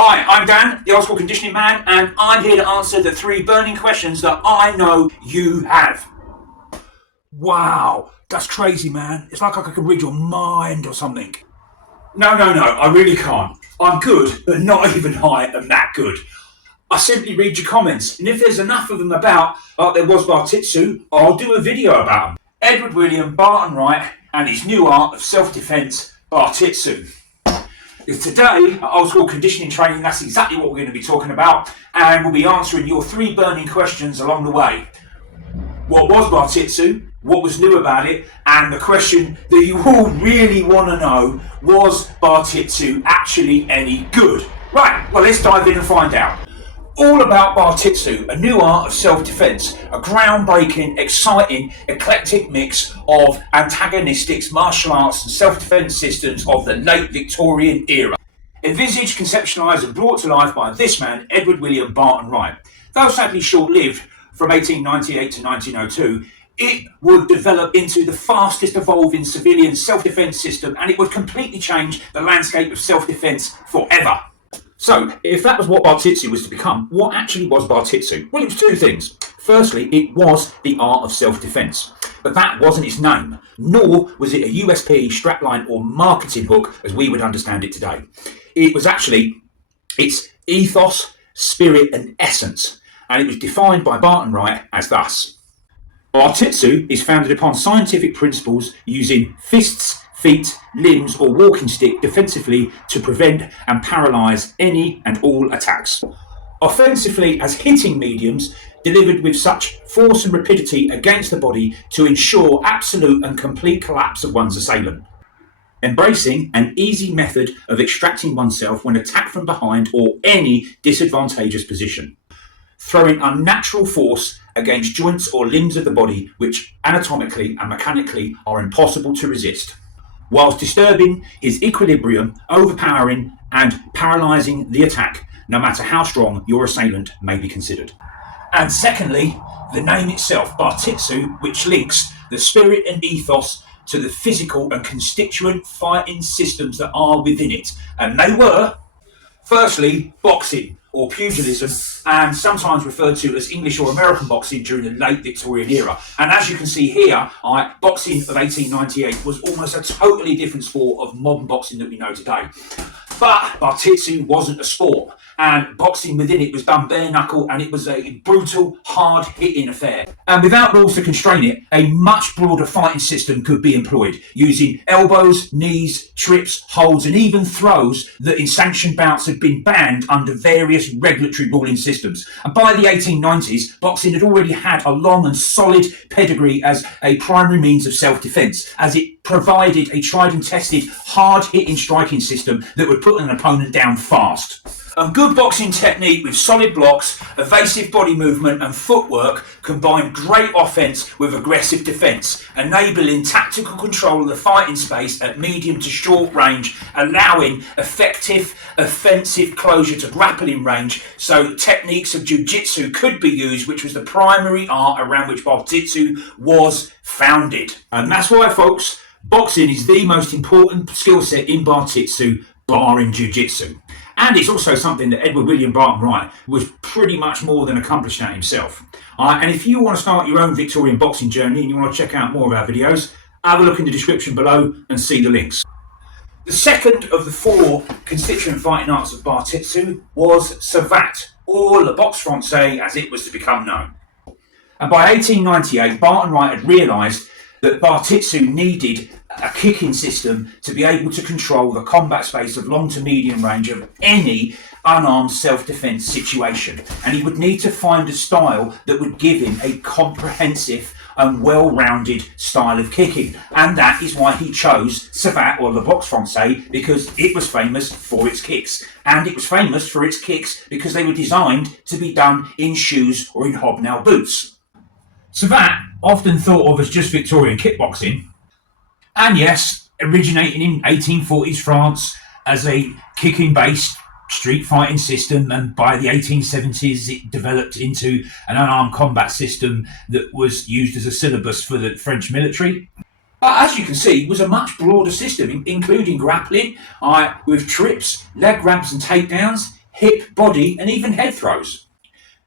Hi, I'm Dan, the old school conditioning man, and I'm here to answer the 3 burning questions that I know you have. Wow, that's crazy, man. It's like I can read your mind or something. No, I really can't. I'm good, but not even I am that good. I simply read your comments, and if there's enough of them about, like there was Bartitsu, I'll do a video about them. Edward William Barton-Wright and his new art of self-defense, Bartitsu. Today, at Old School Conditioning Training, that's exactly what we're going to be talking about, and we'll be answering your 3 burning questions along the way. What was Bartitsu? What was new about it? And the question that you all really want to know, was Bartitsu actually any good? Right, well, let's dive in and find out. All about Bartitsu, a new art of self-defense, a groundbreaking, exciting, eclectic mix of antagonistics, martial arts and self-defense systems of the late Victorian era. Envisaged, conceptionalised and brought to life by this man, Edward William Barton-Wright. Though sadly short-lived, from 1898 to 1902, it would develop into the fastest evolving civilian self-defense system, and it would completely change the landscape of self-defense forever. So, if that was what Bartitsu was to become, what actually was Bartitsu? Well, it was 2 things. Firstly, it was the art of self-defense. But that wasn't its name, nor was it a USP, strapline or marketing hook as we would understand it today. It was actually its ethos, spirit and essence, and it was defined by Barton-Wright as thus. Bartitsu is founded upon scientific principles using fists, feet, limbs or walking stick defensively to prevent and paralyse any and all attacks. Offensively as hitting mediums delivered with such force and rapidity against the body to ensure absolute and complete collapse of one's assailant. Embracing an easy method of extracting oneself when attacked from behind or any disadvantageous position. Throwing unnatural force against joints or limbs of the body which anatomically and mechanically are impossible to resist, whilst disturbing his equilibrium, overpowering and paralysing the attack, no matter how strong your assailant may be considered. And secondly, the name itself, Bartitsu, which links the spirit and ethos to the physical and constituent fighting systems that are within it. And they were, firstly, boxing or pugilism, and sometimes referred to as English or American boxing during the late Victorian era. And as you can see here, boxing of 1898 was almost a totally different sport of modern boxing that we know today. But Bartitsu wasn't a sport, and boxing within it was done bare knuckle, and it was a brutal, hard hitting affair. And without rules to constrain it, a much broader fighting system could be employed, using elbows, knees, trips, holds and even throws that in sanctioned bouts had been banned under various regulatory ruling systems. And by the 1890s, boxing had already had a long and solid pedigree as a primary means of self-defense, as it provided a tried and tested, hard-hitting striking system that would put an opponent down fast. A good boxing technique with solid blocks, evasive body movement and footwork combined great offence with aggressive defence, enabling tactical control of the fighting space at medium to short range, allowing effective offensive closure to grappling range, so techniques of Jujitsu could be used, which was the primary art around which Bartitsu was founded. And that's why, folks, boxing is the most important skill set in Bartitsu, barring Jujitsu. And it's also something that Edward William Barton-Wright was pretty much more than accomplished at himself. And if you want to start your own Victorian boxing journey and you want to check out more of our videos, have a look in the description below and see the links. The second of the 4 constituent fighting arts of Bartitsu was savate, or le boxe français as it was to become known. And by 1898, Barton-Wright had realised that Bartitsu needed a kicking system to be able to control the combat space of long to medium range of any unarmed self-defense situation. And he would need to find a style that would give him a comprehensive and well-rounded style of kicking. And that is why he chose savate or le boxe français, because it was famous for its kicks. And it was famous for its kicks because they were designed to be done in shoes or in hobnail boots. Savate, often thought of as just Victorian kickboxing, and yes, originating in 1840s France as a kicking-based street fighting system, and by the 1870s it developed into an unarmed combat system that was used as a syllabus for the French military. But as you can see, it was a much broader system, including grappling with trips, leg grabs and takedowns, hip, body and even head throws.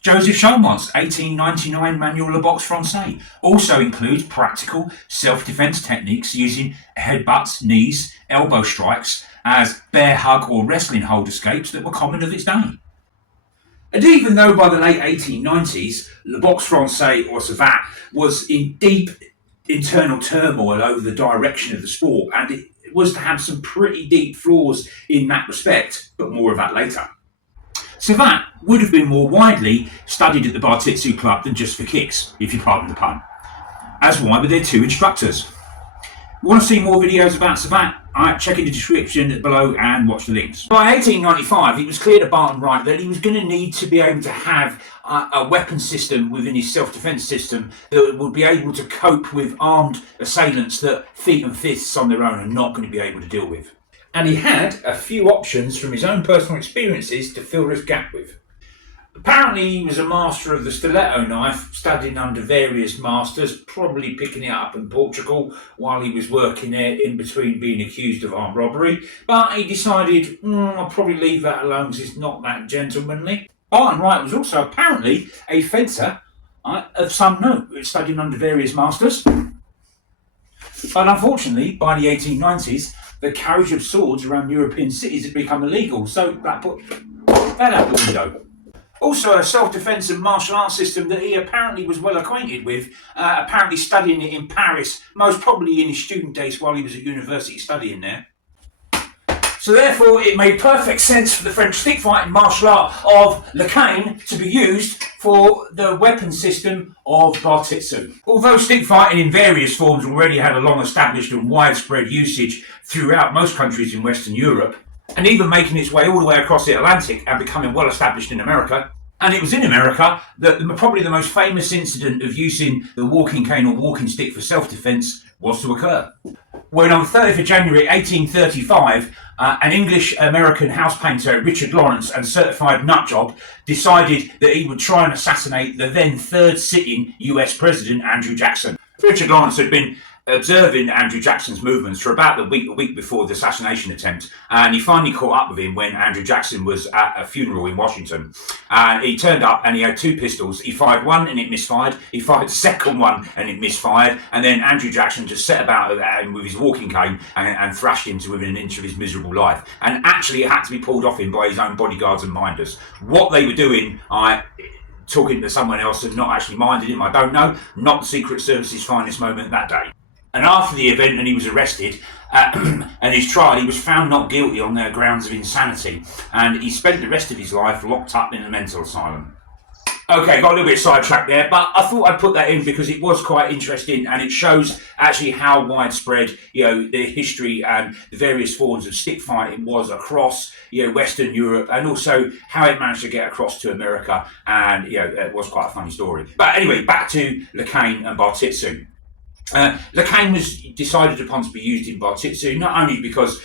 Joseph Chaumont's 1899 Manual de Boxe Français also includes practical self-defense techniques using headbutts, knees, elbow strikes as bear hug or wrestling hold escapes that were common of its day. And even though by the late 1890s, Le Boxe Français or savate was in deep internal turmoil over the direction of the sport, and it was to have some pretty deep flaws in that respect, but more of that later. Savate would have been more widely studied at the Bartitsu club than just for kicks, if you pardon the pun. As why were there two instructors? You want to see more videos about savate? Check in the description below and watch the links. By 1895, it was clear to Barton-Wright that he was going to need to be able to have a weapon system within his self-defense system that would be able to cope with armed assailants that feet and fists on their own are not going to be able to deal with. And he had a few options from his own personal experiences to fill this gap with. Apparently he was a master of the stiletto knife, studying under various masters, probably picking it up in Portugal while he was working there in between being accused of armed robbery. But he decided, I'll probably leave that alone because it's not that gentlemanly. Barton-Wright was also apparently a fencer of some note, studying under various masters. But unfortunately, by the 1890s, the carriage of swords around European cities had become illegal, so that put that out the window. Also, a self-defense and martial arts system that he apparently was well acquainted with, apparently studying it in Paris, most probably in his student days while he was at university studying there. So therefore, it made perfect sense for the French stickfighting martial art of le canne to be used for the weapon system of Bartitsu. Although stickfighting in various forms already had a long-established and widespread usage throughout most countries in Western Europe, and even making its way all the way across the Atlantic and becoming well established in America. And it was in America that probably the most famous incident of using the walking cane or walking stick for self-defense was to occur. When on 30th of January 1835, an English-American house painter, Richard Lawrence, and certified nutjob decided that he would try and assassinate the then third sitting US President, Andrew Jackson. Richard Lawrence had been observing Andrew Jackson's movements for about a week before the assassination attempt, and he finally caught up with him when Andrew Jackson was at a funeral in Washington. He turned up and he had two pistols. He fired one and it misfired. He fired the second one and it misfired. And then Andrew Jackson just set about at him with his walking cane and thrashed him to within an inch of his miserable life. And actually it had to be pulled off him by his own bodyguards and minders. What they were doing, talking to someone else and not actually minded him, I don't know. Not the Secret Service's finest moment that day. And after the event, and he was arrested, and his trial, he was found not guilty on their grounds of insanity, and he spent the rest of his life locked up in a mental asylum. Okay, got a little bit sidetracked there, but I thought I'd put that in because it was quite interesting, and it shows actually how widespread, the history and the various forms of stick fighting was across, Western Europe, and also how it managed to get across to America, and it was quite a funny story. But anyway, back to le canne and Bartitsu. Le canne was decided upon to be used in Bartitsu, not only because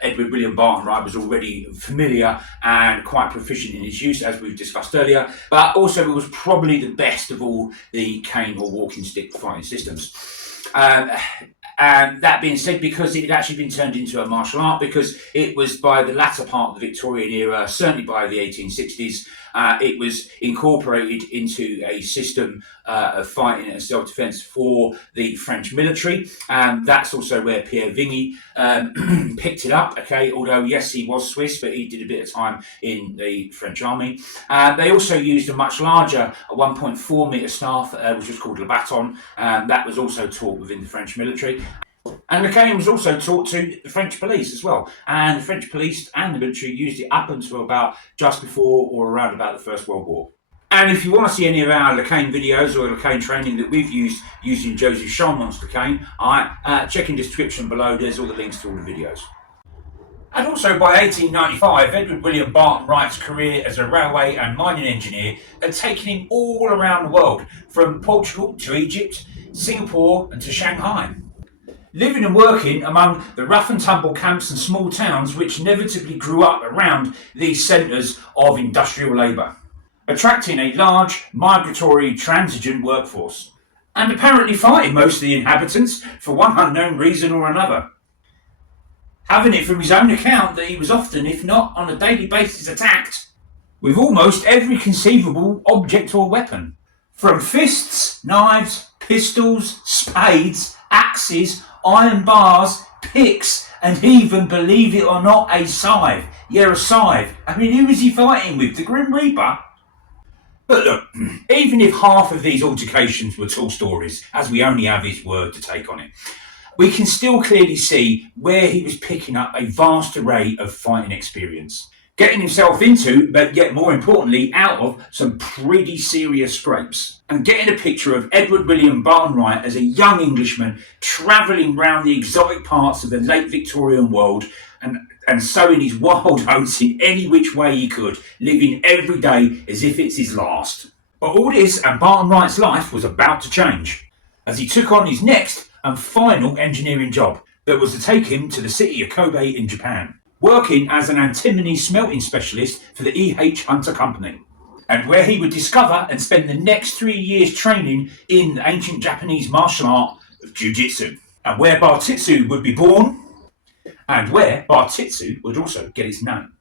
Edward William Barton-Wright was already familiar and quite proficient in its use, as we've discussed earlier, but also it was probably the best of all the cane or walking stick fighting systems. And that being said, because it had actually been turned into a martial art, because it was by the latter part of the Victorian era, certainly by the 1860s, it was incorporated into a system of fighting and self-defense for the French military. And that's also where Pierre Vigny picked it up, although yes, he was Swiss, but he did a bit of time in the French army. They also used a much larger 1.4 metre staff, which was called le baton. That was also taught within the French military. And le canne was also taught to the French police as well. And the French police and the military used it up until about just before or around about the First World War. And if you want to see any of our le canne videos or le canne training that we've used using Joseph Chaumont's le canne, check in the description below. There's all the links to all the videos. And also by 1895, Edward William Barton-Wright's career as a railway and mining engineer had taken him all around the world, from Portugal to Egypt, Singapore and to Shanghai. Living and working among the rough and tumble camps and small towns which inevitably grew up around these centres of industrial labour, attracting a large, migratory, transigent workforce, and apparently fighting most of the inhabitants for one unknown reason or another. Having it from his own account that he was often, if not on a daily basis, attacked, with almost every conceivable object or weapon. From fists, knives, pistols, spades, axes, iron bars, picks, and even, believe it or not, a scythe. Yeah, a scythe. I mean, who was he fighting with? The Grim Reaper? But look, even if half of these altercations were tall stories, as we only have his word to take on it, we can still clearly see where he was picking up a vast array of fighting experience, getting himself into, but yet more importantly, out of some pretty serious scrapes, and getting a picture of Edward William Barton-Wright as a young Englishman travelling round the exotic parts of the late Victorian world and sowing his wild oats in any which way he could, living every day as if it's his last. But all this and Barton-Wright's life was about to change, as he took on his next and final engineering job that was to take him to the city of Kobe in Japan, working as an antimony smelting specialist for the E.H. Hunter Company, and where he would discover and spend the next 3 years training in the ancient Japanese martial art of Jujitsu, and where Bartitsu would be born, and where Bartitsu would also get its name.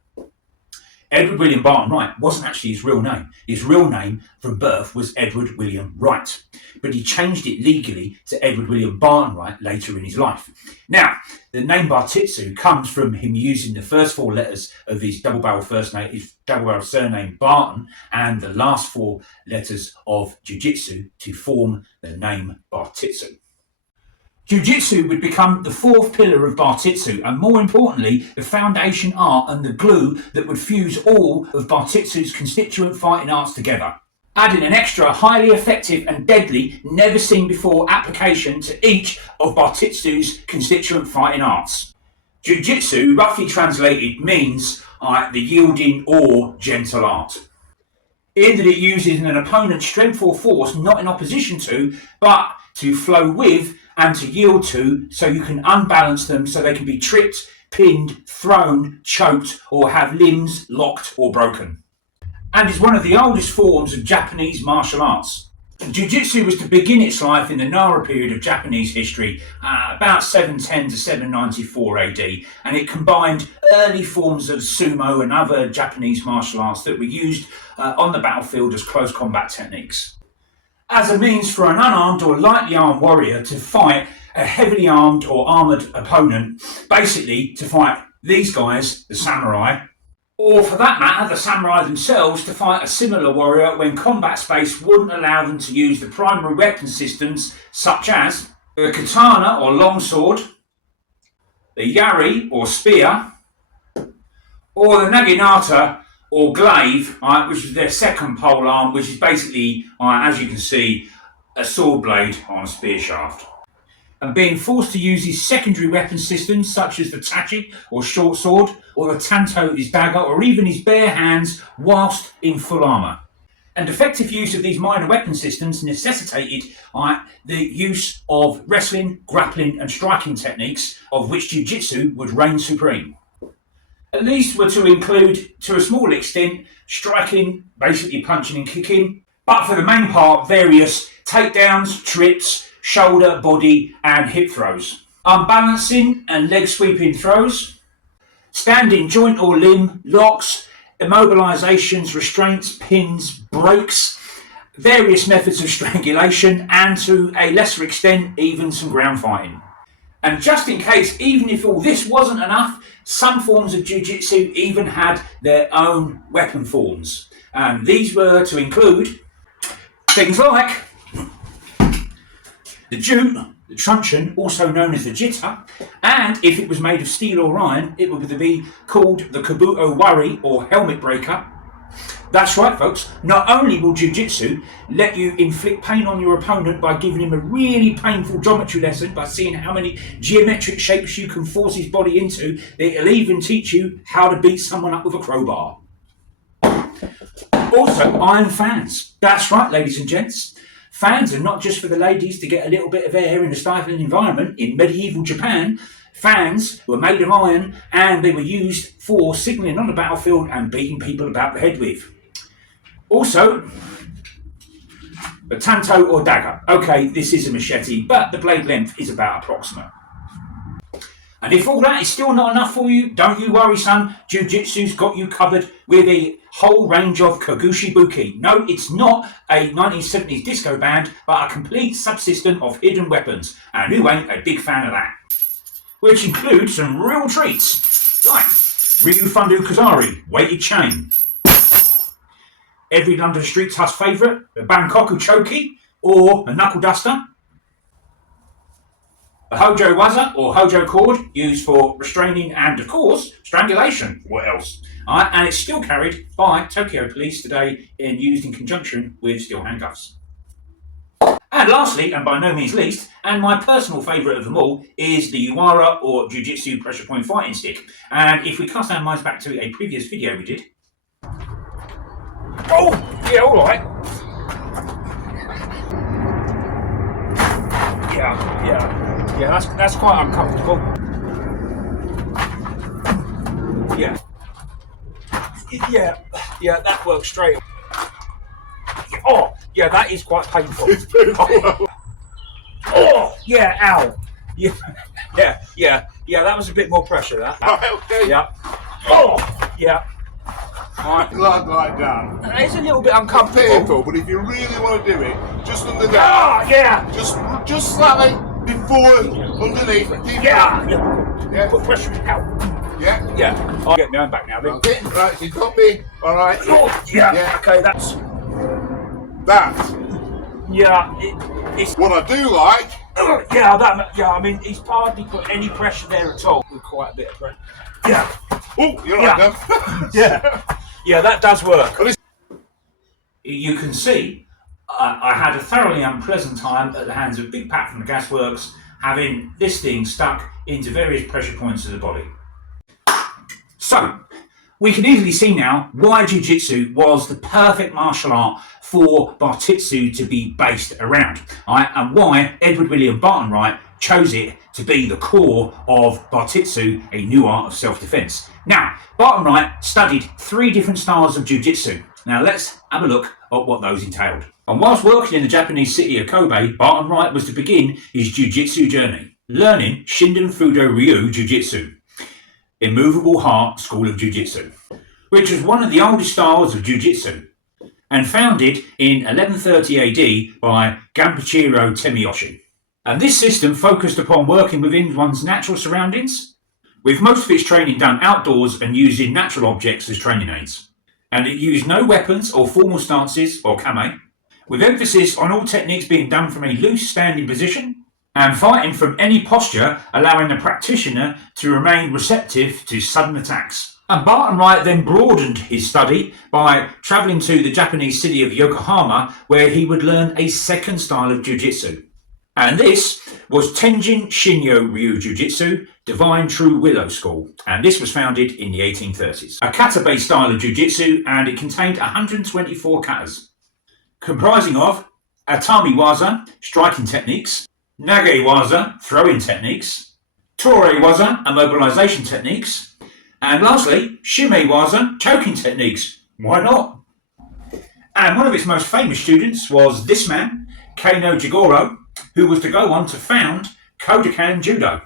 Edward William Barton-Wright wasn't actually his real name. His real name from birth was Edward William Wright, but he changed it legally to Edward William Barton-Wright later in his life. Now, the name Bartitsu comes from him using the first 4 letters of his double-barrel surname Barton and the last 4 letters of Jujitsu to form the name Bartitsu. Jujitsu would become the 4th pillar of Bartitsu, and more importantly, the foundation art and the glue that would fuse all of Bartitsu's constituent fighting arts together, adding an extra highly effective and deadly, never seen before application to each of Bartitsu's constituent fighting arts. Jujitsu, roughly translated, means the yielding or gentle art, in that it uses an opponent's strength or force not in opposition to, but to flow with and to yield to, so you can unbalance them so they can be tripped, pinned, thrown, choked, or have limbs locked or broken. And is one of the oldest forms of Japanese martial arts. Jujitsu was to begin its life in the Nara period of Japanese history, about 710 to 794 AD, and it combined early forms of sumo and other Japanese martial arts that were used on the battlefield as close combat techniques, as a means for an unarmed or lightly armed warrior to fight a heavily armed or armoured opponent, basically to fight these guys, the samurai, or for that matter, the samurai themselves to fight a similar warrior when combat space wouldn't allow them to use the primary weapon systems such as the katana or longsword, the yari or spear, or the naginata or glaive, which is their second pole arm, which is basically, as you can see, a sword blade on a spear shaft. And being forced to use his secondary weapon systems such as the tachi or short sword, or the tanto, his dagger, or even his bare hands whilst in full armour. And effective use of these minor weapon systems necessitated the use of wrestling, grappling and striking techniques, of which Jujitsu would reign supreme. At least were to include, to a small extent, striking, basically punching and kicking, but for the main part, various takedowns, trips, shoulder, body and hip throws, unbalancing and leg sweeping throws, standing joint or limb, locks, immobilisations, restraints, pins, breaks, various methods of strangulation, and to a lesser extent, even some ground fighting. And just in case, even if all this wasn't enough, some forms of Jujitsu even had their own weapon forms. And these were to include things like the jute, the truncheon, also known as the jitta, and if it was made of steel or iron, it would be called the kabuto wari or helmet breaker. That's right, folks. Not only will Jujitsu let you inflict pain on your opponent by giving him a really painful geometry lesson by seeing how many geometric shapes you can force his body into, it'll even teach you how to beat someone up with a crowbar. Also, iron fans. That's right, ladies and gents. Fans are not just for the ladies to get a little bit of air in a stifling environment. In medieval Japan, fans were made of iron and they were used for signalling on the battlefield and beating people about the head with. Also, the tanto or dagger. Okay, this is a machete, but the blade length is about approximate. And if all that is still not enough for you, don't you worry, son. Jujitsu's got you covered with a whole range of Kogushi Buki. No, it's not a 1970s disco band, but a complete subsystem of hidden weapons. And who ain't a big fan of that? Which includes some real treats, like Ryu Fundu Kazari, weighted chain. Every London street tusk favourite, the Bangkoku Choki, or a knuckle duster. The Hojo Waza or Hojo cord used for restraining and, of course, strangulation. What else? And it's still carried by Tokyo police today and used in conjunction with steel handcuffs. And lastly, and by no means least, and my personal favourite of them all, is the Uwara or Jujitsu pressure point fighting stick. And if we cast our minds back to a previous video we did. Oh, yeah, all right. Yeah, that's quite uncomfortable. Yeah, that works straight. Oh, yeah, that is quite painful. It's painful. Oh, yeah, ow. Yeah, that was a bit more pressure, that. Okay. Yeah. Oh, yeah. Right. Like that. It's a little bit uncomfortable. Painful, but if you really want to do it, just under there. Ah, yeah. Just slightly before, underneath. Keep Yeah. Put pressure out. Yeah. Yeah. I'll get my own back now, then. Okay. Right, so you got me. All right. Oh, yeah. Okay, that's. That. Yeah. It's. What I do like. Yeah. I mean, he's hardly put any pressure there at all. With quite a bit of pressure. Yeah. Oh, you're right now. Yeah, that does work. You can see I had a thoroughly unpleasant time at the hands of Big Pat from the Gasworks, having this thing stuck into various pressure points of the body. So, we can easily see now why Jiu-Jitsu was the perfect martial art for Bartitsu to be based around, right? And why Edward William Barton-Wright chose it to be the core of Bartitsu, a new art of self-defense. Now, Barton-Wright studied 3 different styles of Jiu-Jitsu. Now, let's have a look at what those entailed. And whilst working in the Japanese city of Kobe, Barton-Wright was to begin his Jiu-Jitsu journey, learning Shinden Fudo Ryu Jiu-Jitsu, Immovable Heart School of Jiu-Jitsu, which was one of the oldest styles of Jiu-Jitsu, and founded in 1130 AD by Ganpachiro Temiyoshi. And this system focused upon working within one's natural surroundings, with most of its training done outdoors and using natural objects as training aids. And it used no weapons or formal stances or kame, with emphasis on all techniques being done from a loose standing position and fighting from any posture, allowing the practitioner to remain receptive to sudden attacks. And Barton-Wright then broadened his study by travelling to the Japanese city of Yokohama, where he would learn a second style of Jiu-Jitsu. And this was Tenjin Shinyo Ryu Jiu-Jitsu, Divine True Willow School. And this was founded in the 1830s. A kata-based style of Jiu-Jitsu, and it contained 124 katas, comprising of Atami Waza, striking techniques, Nage Waza, throwing techniques, Tore Waza, immobilization techniques, and lastly, Shime Waza, choking techniques. Why not? And one of its most famous students was this man, Keino Jigoro, who was to go on to found Kodokan Judo.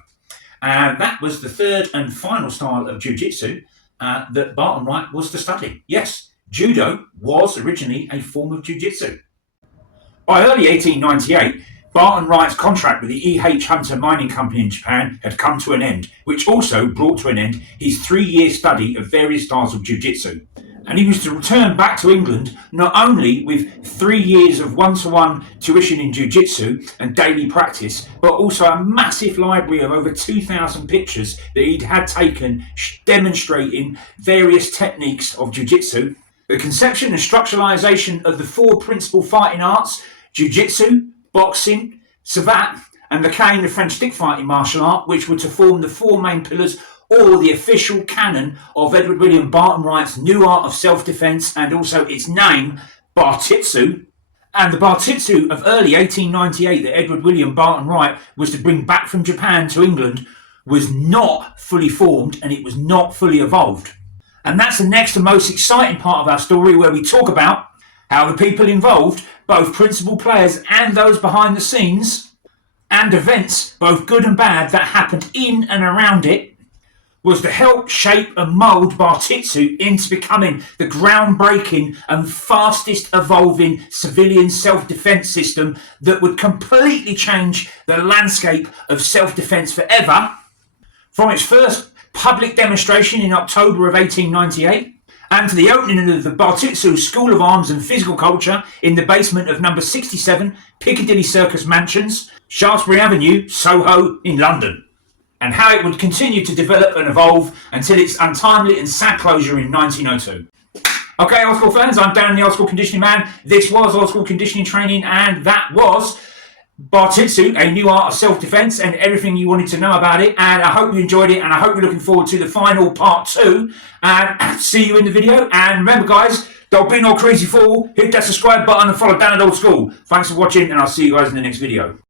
And that was the third and final style of Jiu-Jitsu that Barton-Wright was to study. Yes, Judo was originally a form of Jiu-Jitsu. By early 1898, Barton-Wright's contract with the E.H. Hunter Mining Company in Japan had come to an end, which also brought to an end his 3-year study of various styles of Jiu-Jitsu. And he was to return back to England not only with 3 years of one-to-one tuition in Jiu-Jitsu and daily practice, but also a massive library of over 2,000 pictures that he'd had taken demonstrating various techniques of Jiu-Jitsu, the conception and structuralization of the 4 principal fighting arts, Jiu-Jitsu, boxing, savate, and the canne, the French stickfighting martial art, which were to form the 4 main pillars or the official canon of Edward William Barton-Wright's new art of self-defense, and also its name, Bartitsu. And the Bartitsu of early 1898 that Edward William Barton-Wright was to bring back from Japan to England was not fully formed, and it was not fully evolved. And that's the next and most exciting part of our story, where we talk about how the people involved, both principal players and those behind the scenes, and events, both good and bad, that happened in and around it, was to help shape and mould Bartitsu into becoming the groundbreaking and fastest evolving civilian self-defence system that would completely change the landscape of self-defence forever. From its first public demonstration in October of 1898, and to the opening of the Bartitsu School of Arms and Physical Culture in the basement of number 67 Piccadilly Circus Mansions, Shaftesbury Avenue, Soho in London, and how it would continue to develop and evolve until its untimely and sad closure in 1902. Okay, old school fans, I'm Dan the Old School Conditioning Man. This was Old School Conditioning Training, and that was Bartitsu, a new art of self-defense, and everything you wanted to know about it. And I hope you enjoyed it, and I hope you're looking forward to the final part 2. And see you in the video. And remember, guys, don't be no crazy fool. Hit that subscribe button and follow Dan at Old School. Thanks for watching, and I'll see you guys in the next video.